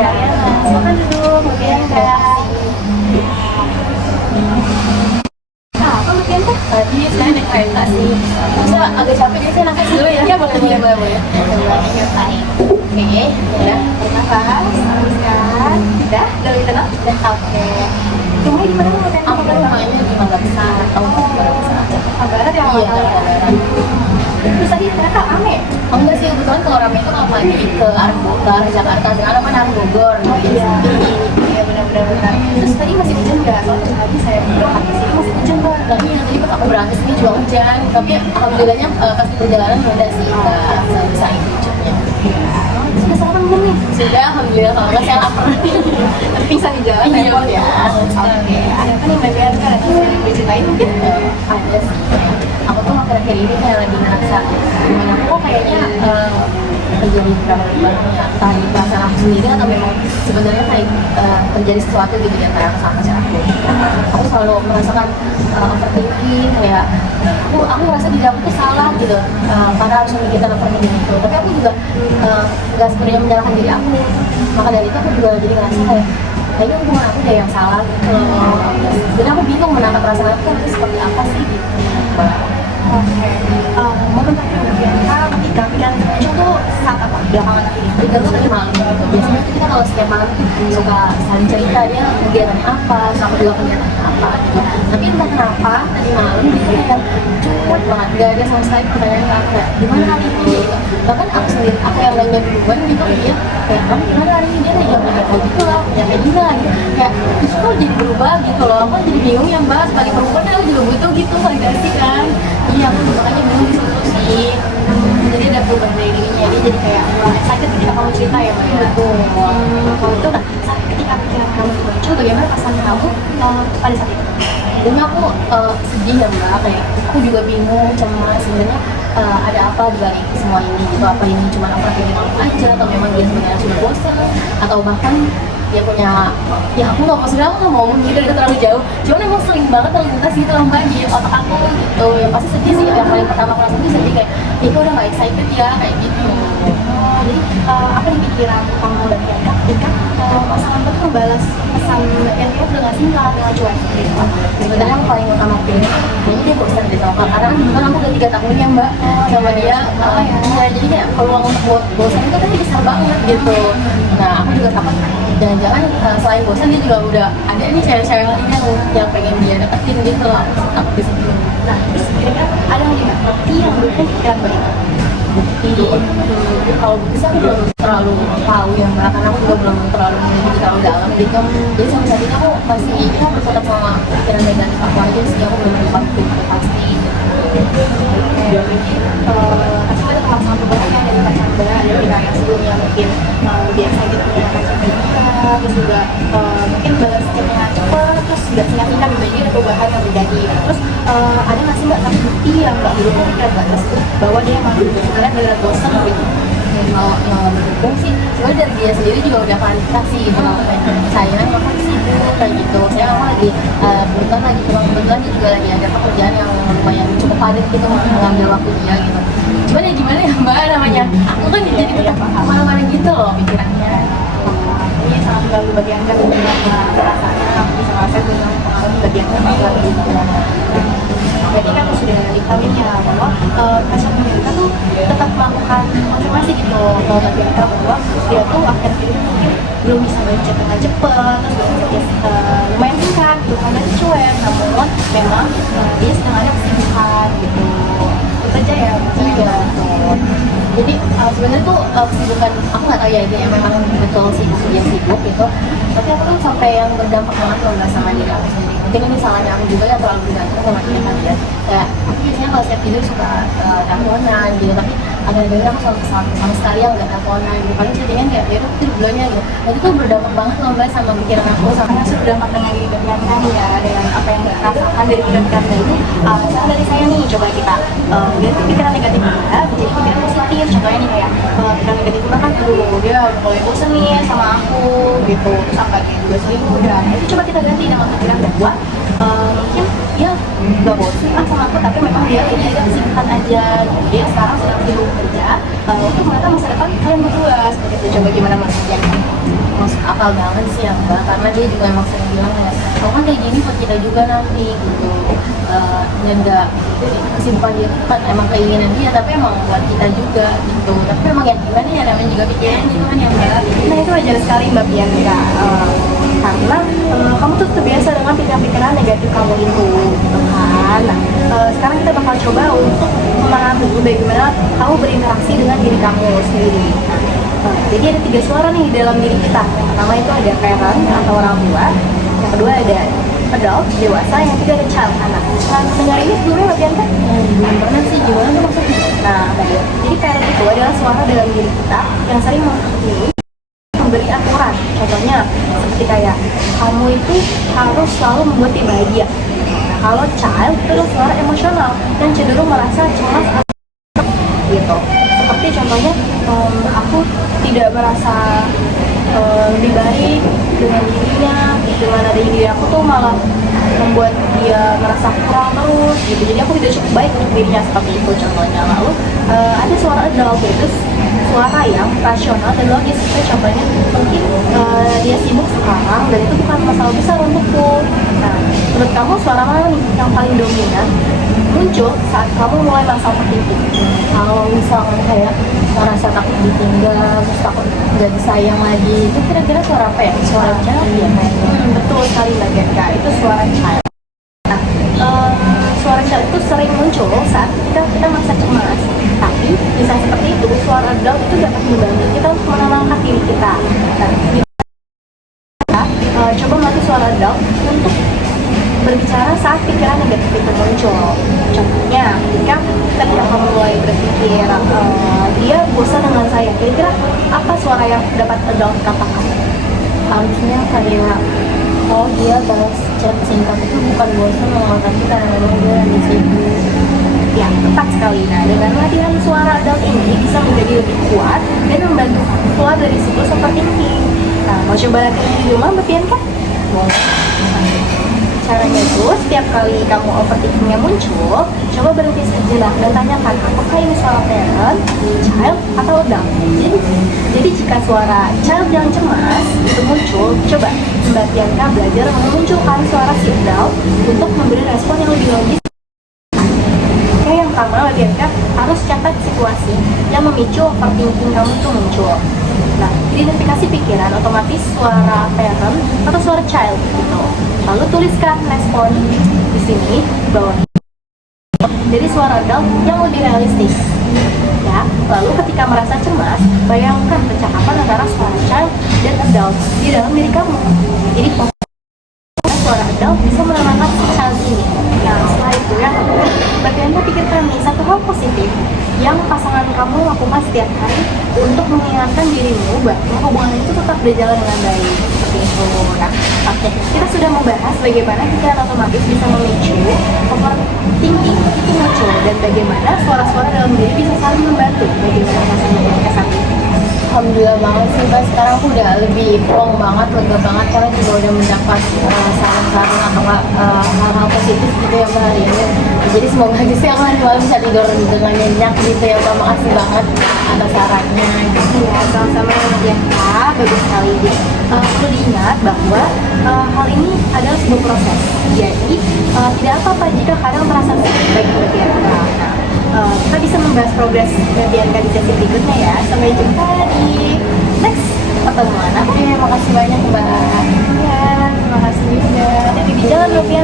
Iya, silakan duduk. Oke, Kak. Apa mungkin Kak? Tadi saya naik kereta sih. Bisa agak capek jadi saya nafas dulu ya. Iya, boleh. Oke, ya. Bernafas, teruskan. Udah gitu loh. Udah, oke. Rumahnya di mana? Aku rumahnya di Mangga Besar. Tahu Mangga Besar? Mangga Barat ya? Iya, Mangga Barat. Terus tadi ternyata rame? Oh enggak sih, kebetulan kalau rame itu kalau lagi ke arah Jakarta, sekarang kan arah Bogor. Oh iya. Iya benar. Terus tadi masih hujan nggak? Soalnya tadi saya berangkat ke sini masih hujan Mbak. Nah iya, tadi pas aku berangkat sini juga hujan. Tapi alhamdulillahnya pas di perjalanan udah sih nggak sebesar itu hujannya. Sudah sarapan belum nih? Sudah, alhamdulillah. Kalau nggak saya lapar. Tapi pingsan di jalan repot ya. Oke. Ada apa nih Mbak Bianca? Ada yang diceritain mungkin? Ada sih. Aku tuh akhir-akhir ini kayak lagi ngerasa gimana kok kayaknya terjadi beberapa perubahan ya, entah di perasaan aku sendiri atau memang sebenarnya kayak terjadi sesuatu gitu di antara aku sama pacar aku selalu merasakan overthinking, kayak aku ngerasa diri aku tuh salah gitu karena harus memikirkan overthinking itu, tapi aku juga nggak sebenarnya menyalahkan diri aku, maka dari itu aku juga jadi ngerasa kayak kayaknya hubungan aku deh yang salah gitu. Jadi aku bingung menangkap perasaan aku itu seperti apa sih gitu. Momen Bianca ketika pikiran muncul tuh saat apa? Belakangan ini? Itu tuh tadi malam gitu. Biasanya kita kalau setiap malam suka saling cerita dia kegiatan apa, sama juga kegiatan apa gitu. Tapi entah kenapa tadi malam dia kayak cuek banget, gak ada sama sekali pertanyaan ke aku kayak gimana hari ini gitu. Bahkan aku sendiri, aku yang nanya duluan gitu dia kayak kamu gimana hari ini, dia kayak jawab kayak gitu lah, kayak gini lah gitu. Kayak justru jadi berubah gitu loh, aku jadi bingung ya Mbak, sebagai perempuan kan aku juga butuh gitu validasi kan. Iya, aku makanya bingung di situ sih. Jadi ada perubahan dari dirinya, dia jadi kayak excited ketika kamu cerita ya Mbak ya. Betul. Kalau itu saat ketika pikiran kamu muncul, bagaimana perasaan kamu pada saat itu? Dan aku sedih ya Mbak, kayak aku juga bingung, cemas sebenarnya ada apa di balik semua ini gitu, apa ini cuma overthinking aku aja atau memang dia sebenarnya sudah bosan atau bahkan dia punya, ya aku maksudnya aku nggak mau gitu terlalu jauh, cuman emang sering banget terlintas gitu loh Mbak di otak aku gitu, yang pasti sedih sih, yang paling pertama aku rasain itu sedih kayak kok udah nggak excited ya kayak gitu. Jadi apa di pikiran kamu dan Bianca ketika pasangan tuh membalas pesan yang dia udah nggak singkat dengan cuek gitu? Sebenarnya yang paling utama pilih kayaknya dia bosan deh sama karena kan aku udah 3 tahun ya Mbak sama dia, ya jadi kayak peluang untuk buat bosan itu kan besar banget gitu. Nah aku juga takut jangan-jangan selain bosan dia juga udah ada nih cewek-cewek lainnya yang pengen dia deketin gitu, aku takut di situ. Nah terus kira-kira ada nggak nih bukti yang mendukung pikiran Mbak itu? Bukti kalau bukti sih aku belum terlalu tahu ya Mbak, karena aku juga belum terlalu dalam gitu. Jadi sampai saat ini aku masih berkutat sama pikiran negatif aku aja sih, aku belum dapat bukti pasti gitu. Tapi ada kemasangan perubahan yang dari pacar Mbak, dari yang sebelumnya mungkin biasa gitu punya pacar Mbak, terus juga mungkin balas chatnya cepet, terus nggak singkat-singkat gitu, jadi ada perubahan yang terjadi. Terus ada nggak sih Mbak tapi bukti yang Mbak mendukung pikiran Mbak tersebut bahwa dia emang sebenarnya benar bosan gitu? Kalau mendukung sih sebenarnya dari dia sendiri juga udah klarifikasi gitu loh, kayak saya emang sibuk kayak gitu, saya emang lagi kebetulan dia juga lagi ada pekerjaan yang lumayan cukup padat gitu, mengambil waktu dia gitu. Cuman ya gimana ya Mbak namanya, aku kan jadi kemana-mana gitu loh pikirannya. Ini sangat mengganggu bagian kan perasaannya, aku bisa ngerasain itu mengalami bagian kan gitu. Jadi kan aku sudah diketahui ya bahwa pacar Bianca tuh tetap melakukan konfirmasi gitu ke Bianca bahwa dia tuh akhir-akhir ini mungkin belum bisa baca dengan cepat, terus lumayan singkat gitu, karena dia cuek, namun memang dia sedang ada kesibukan gitu. Itu aja ya maksudnya gitu. Jadi sebenarnya tuh kesibukan aku nggak tahu ya ini memang betul sih dia sibuk gitu, tapi aku tuh sampai yang berdampak banget loh nggak sama diri aku sendiri. Mungkin ini salahnya aku juga yang terlalu bergantung sama dia kan ya. Kayak aku biasanya kalau setiap tidur suka teleponan gitu, tapi akhir-akhir aku sama sekali yang nggak teleponan gitu. Paling chattingan kayak dia tuh tidur dulunya gitu. Nah itu tuh berdampak banget loh Mbak sama pikiran aku, sama berdampak dengan diri Bianca nih ya, dengan apa yang Mbak rasakan dari pikiran ini. Misalnya dari saya nih, coba kita ganti pikiran negatif kita menjadi pikiran positif. Contohnya nih kayak pikiran negatif kita kan dia udah mulai bosan nih sama aku gitu, terus sampai kayak 2 seminggu udah. Nah itu coba kita ganti dengan pikiran bahwa mungkin dia gak bosan sama aku, tapi memang dia ini ada kesibukan aja gitu. Dia sekarang sedang sibuk kerja untuk menata masa depan kalian berdua seperti itu. Coba gimana Mas Bianca? masuk akal banget sih ya Mbak, karena dia juga emang sering bilang ya, oh kan kayak gini buat kita juga nanti gitu. Ya enggak, kesibukan dia tuh kan emang keinginan dia, tapi emang buat kita juga gitu. Tapi emang ya gimana ya, namanya juga pikiran gitu kan ya Mbak. Nah itu wajar sekali Mbak Bianca, karena kamu tuh terbiasa dengan pikiran-pikiran negatif kamu itu, gitu kan. Nah, sekarang kita bakal coba untuk memahami bagaimana kamu berinteraksi dengan diri kamu sendiri. Jadi ada 3 suara nih dalam diri kita. Yang pertama itu ada parent atau orang tua. Yang kedua ada adult, dewasa. Yang ketiga ada child, anak. Nah, mendengar ini sebelumnya Mbak Bianca? Belum pernah sih, gimana tuh maksudnya? Nah, baik. Jadi parent itu adalah suara dalam diri kita yang sering memberi aturan. Contohnya seperti kayak kamu itu harus selalu membuat dia bahagia. Nah, kalau child itu adalah suara emosional yang cenderung merasa cemas gitu. Seperti contohnya aku tidak merasa lebih baik dengan dirinya, dengan ada diri aku tuh malah membuat dia merasa kurang terus gitu. Jadi aku tidak cukup baik untuk dirinya, seperti itu contohnya. Lalu ada suara adult, yaitu suara yang rasional dan logis. Contohnya mungkin dia sibuk sekarang dan itu bukan masalah besar untukku. Nah, menurut kamu suara mana nih yang paling dominan muncul saat kamu mulai merasa overthinking? Kalau misalkan kayak merasa takut ditinggal, terus takut nggak disayang lagi, itu kira-kira suara apa ya? Suara child ya kayaknya. Betul sekali Mbak Bianca, itu suara child. Nah, suara child itu sering muncul saat kita merasa cemas. Tapi di saat seperti itu, suara adult itu dapat membantu kita untuk menenangkan diri kita. Nah, kita coba melatih suara adult untuk berbicara saat pikiran negatif itu muncul. Contohnya, ketika kamu mulai berpikir dia bosan dengan saya, kira-kira apa suara yang dapat adult katakan? Harusnya kayak, oh dia balas chat singkat itu bukan bosan loh, tapi karena memang dia lagi sibuk. Ya, tepat sekali. Nah, dengan latihan suara adult ini bisa menjadi lebih kuat dan membantu kamu keluar dari siklus overthinking. Nah, mau coba latihan di rumah Mbak Bianca? Caranya itu, setiap kali kamu overthinkingnya muncul, coba berhenti sejenak dan tanyakan apakah ini suara parent, child, atau adult. Jadi jika suara child yang cemas itu muncul, coba Mbak Bianca belajar memunculkan suara si adult untuk memberi respon yang lebih logis. Yang pertama, Mbak Bianca harus catat situasi yang memicu overthinking kamu itu muncul. Nah, identifikasi pikiran otomatis suara parent atau suara child gitu. Lalu tuliskan respon di sini bawah. Jadi suara adult yang lebih realistis. Ya, lalu ketika merasa cemas, bayangkan percakapan antara suara child dan adult di dalam diri kamu. Jadi suara adult bisa menenangkan si child ini. Nah, setelah itu ya, bagaimana pikirkan nih satu hal positif yang pasangan kamu lakukan setiap hari untuk mengingatkan dirimu bahwa hubungan itu tetap berjalan dengan baik, seperti itu. Nah, oke, kita sudah membahas bagaimana pikiran otomatis bisa memicu overthinking itu muncul dan bagaimana suara-suara dalam diri bisa saling membantu. Bagaimana rasanya ketika saat ini? Alhamdulillah banget sih Mbak, sekarang aku udah lebih plong banget, lega banget karena juga udah mendapat saran-saran atau hal-hal positif gitu ya Mbak hari ini. Jadi semoga aja sih aku nanti malam bisa tidur dengan nyenyak gitu ya Mbak, makasih banget atas sarannya. Ya, sama-sama ya Kak, bagus sekali. Perlu diingat bahwa hal ini adalah sebuah proses. Jadi tidak apa-apa jika kadang merasa baik bagian Kak. Kita bisa membahas progres Bianca di sesi berikutnya ya. Sampai jumpa di next pertemuan. Oke, makasih banyak Mbak. Ya, terima kasih juga. Hati-hati di jalan Mbak Bianca.